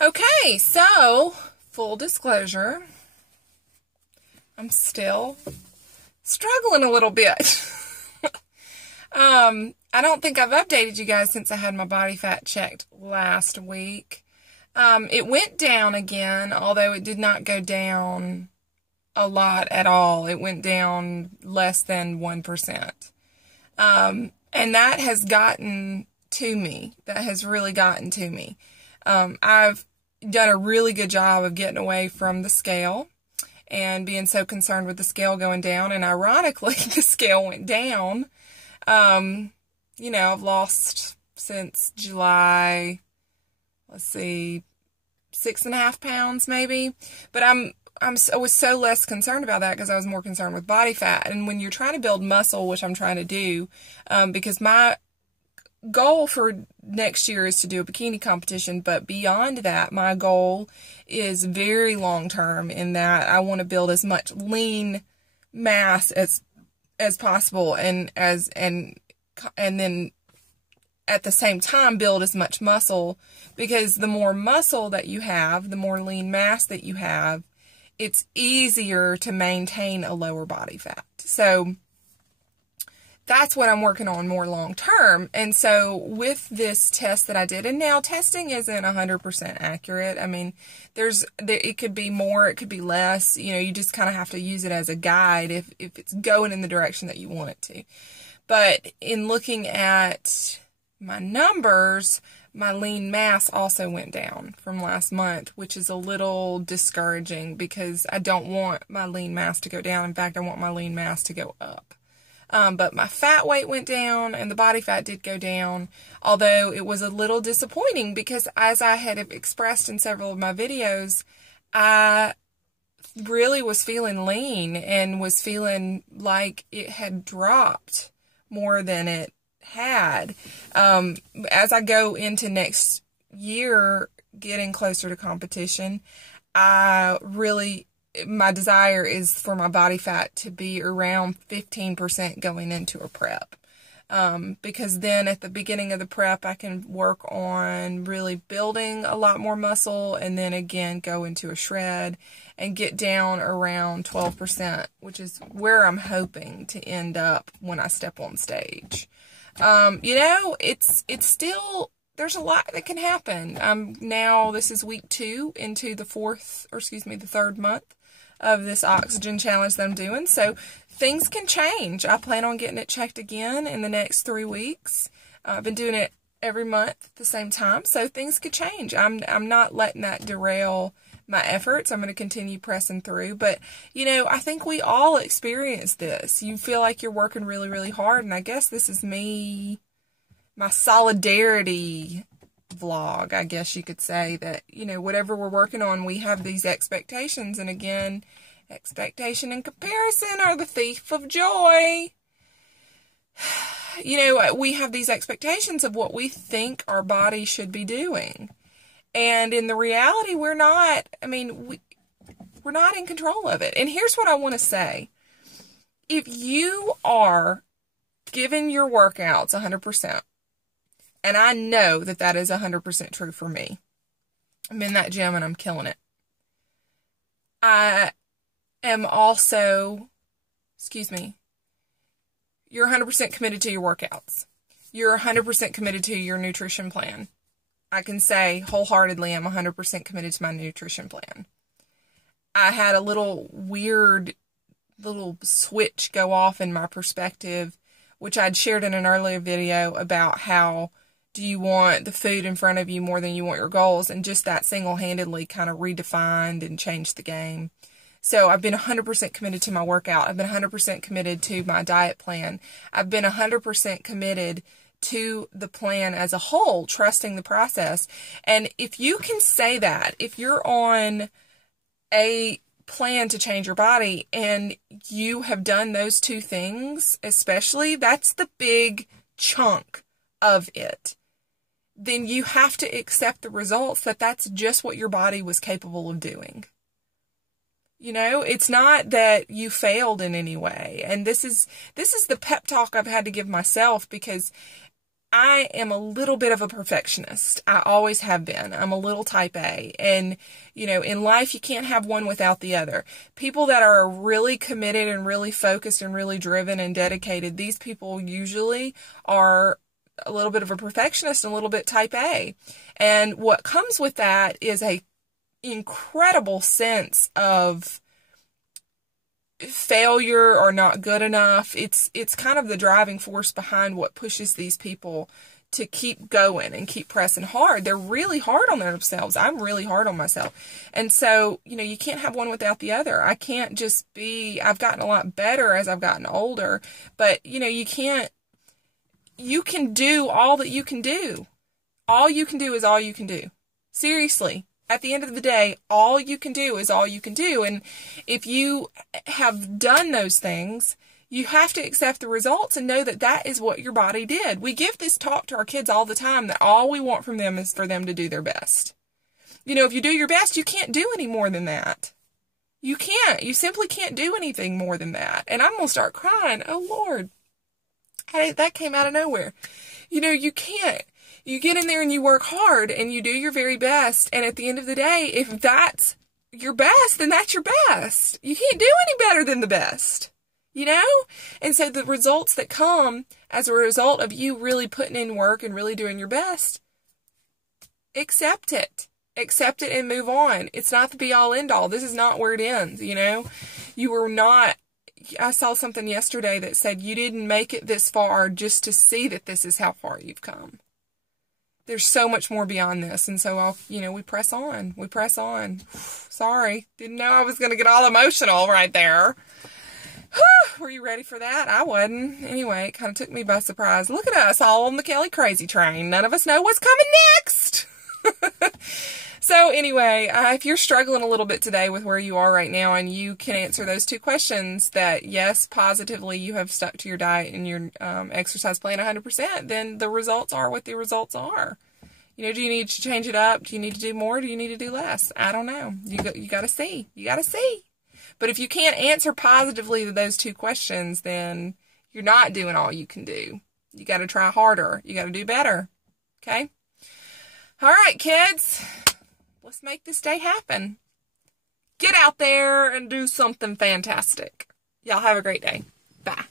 Okay, so full disclosure, I'm still struggling a little bit. I don't think I've updated you guys since I had my body fat checked last week. It went down again, although it did not go down a lot at all. It went down less than 1%. And that has gotten to me. That has really gotten to me. I've done a really good job of getting away from the scale and being so concerned with the scale going down. And ironically, the scale went down. I've lost since July, let's see, 6.5 pounds maybe. But I was so less concerned about that because I was more concerned with body fat. And when you're trying to build muscle, which I'm trying to do, because my goal for next year is to do a bikini competition, but beyond that, my goal is very long term in that I want to build as much lean mass as possible and then at the same time build as much muscle, because the more muscle that you have, the more lean mass that you have, it's easier to maintain a lower body fat. So that's what I'm working on more long term. And so with this test that I did, and now testing isn't 100% accurate. I mean, it could be more, it could be less. You just kind of have to use it as a guide if it's going in the direction that you want it to. But in looking at my numbers, my lean mass also went down from last month, which is a little discouraging because I don't want my lean mass to go down. In fact, I want my lean mass to go up. But my fat weight went down and the body fat did go down, although it was a little disappointing because, as I had expressed in several of my videos, I really was feeling lean and was feeling like it had dropped more than it had. As I go into next year, getting closer to competition, my desire is for my body fat to be around 15% going into a prep. Because then at the beginning of the prep, I can work on really building a lot more muscle and then again go into a shred and get down around 12%, which is where I'm hoping to end up when I step on stage. It's still, there's a lot that can happen. Now this is week 2 into the third month of this oxygen challenge that I'm doing. So things can change. I plan on getting it checked again in the next 3 weeks. I've been doing it every month at the same time, so things could change. I'm not letting that derail my efforts. I'm going to continue pressing through. But, I think we all experience this. You feel like you're working really, really hard, and I guess this is my solidarity vlog, I guess you could say, that, whatever we're working on, we have these expectations, and again, expectation and comparison are the thief of joy. We have these expectations of what we think our body should be doing, and in the reality, we're not. We're not in control of it. And here's what I want to say. If you are giving your workouts 100%, and I know that is 100% true for me. I'm in that gym and I'm killing it. I am also, you're 100% committed to your workouts. You're 100% committed to your nutrition plan. I can say wholeheartedly I'm 100% committed to my nutrition plan. I had a little weird little switch go off in my perspective, which I'd shared in an earlier video about how do you want the food in front of you more than you want your goals, and just that single-handedly kind of redefined and changed the game. So I've been 100% committed to my workout. I've been 100% committed to my diet plan. I've been 100% committed to the plan as a whole, trusting the process. And if you can say that, if you're on a plan to change your body and you have done those two things, especially, that's the big chunk of it, then you have to accept the results that's just what your body was capable of doing. It's not that you failed in any way. And this is the pep talk I've had to give myself, because I am a little bit of a perfectionist. I always have been. I'm a little type A. And, you know, in life, you can't have one without the other. People that are really committed and really focused and really driven and dedicated, these people usually are a little bit of a perfectionist and a little bit type A. And what comes with that is a incredible sense of failure or not good enough. It's kind of the driving force behind what pushes these people to keep going and keep pressing hard. They're really hard on themselves. I'm really hard on myself. And so, you know, you can't have one without the other. I can't just be, I've gotten a lot better as I've gotten older, but you know, you can do all that you can do. All you can do is all you can do. Seriously. At the end of the day, all you can do is all you can do. And if you have done those things, you have to accept the results and know that that is what your body did. We give this talk to our kids all the time that all we want from them is for them to do their best. You know, if you do your best, you can't do any more than that. You can't. You simply can't do anything more than that. And I'm going to start crying. Oh, Lord. That came out of nowhere. You know, you can't. You get in there and you work hard and you do your very best. And at the end of the day, if that's your best, then that's your best. You can't do any better than the best, you know? And so the results that come as a result of you really putting in work and really doing your best, accept it. Accept it and move on. It's not the be all end all. This is not where it ends, you know? You are not. I saw something yesterday that said you didn't make it this far just to see that this is how far you've come. There's so much more beyond this. And so, we press on. We press on. Sorry. Didn't know I was going to get all emotional right there. Were you ready for that? I wasn't. Anyway, it kind of took me by surprise. Look at us all on the Kelly Crazy train. None of us know what's coming next. So anyway, if you're struggling a little bit today with where you are right now and you can answer those two questions that, yes, positively you have stuck to your diet and your exercise plan 100%, then the results are what the results are. You know, do you need to change it up? Do you need to do more? Do you need to do less? I don't know. You got to see. You got to see. But if you can't answer positively to those two questions, then you're not doing all you can do. You got to try harder. You got to do better. Okay? All right, kids. Let's make this day happen. Get out there and do something fantastic. Y'all have a great day. Bye.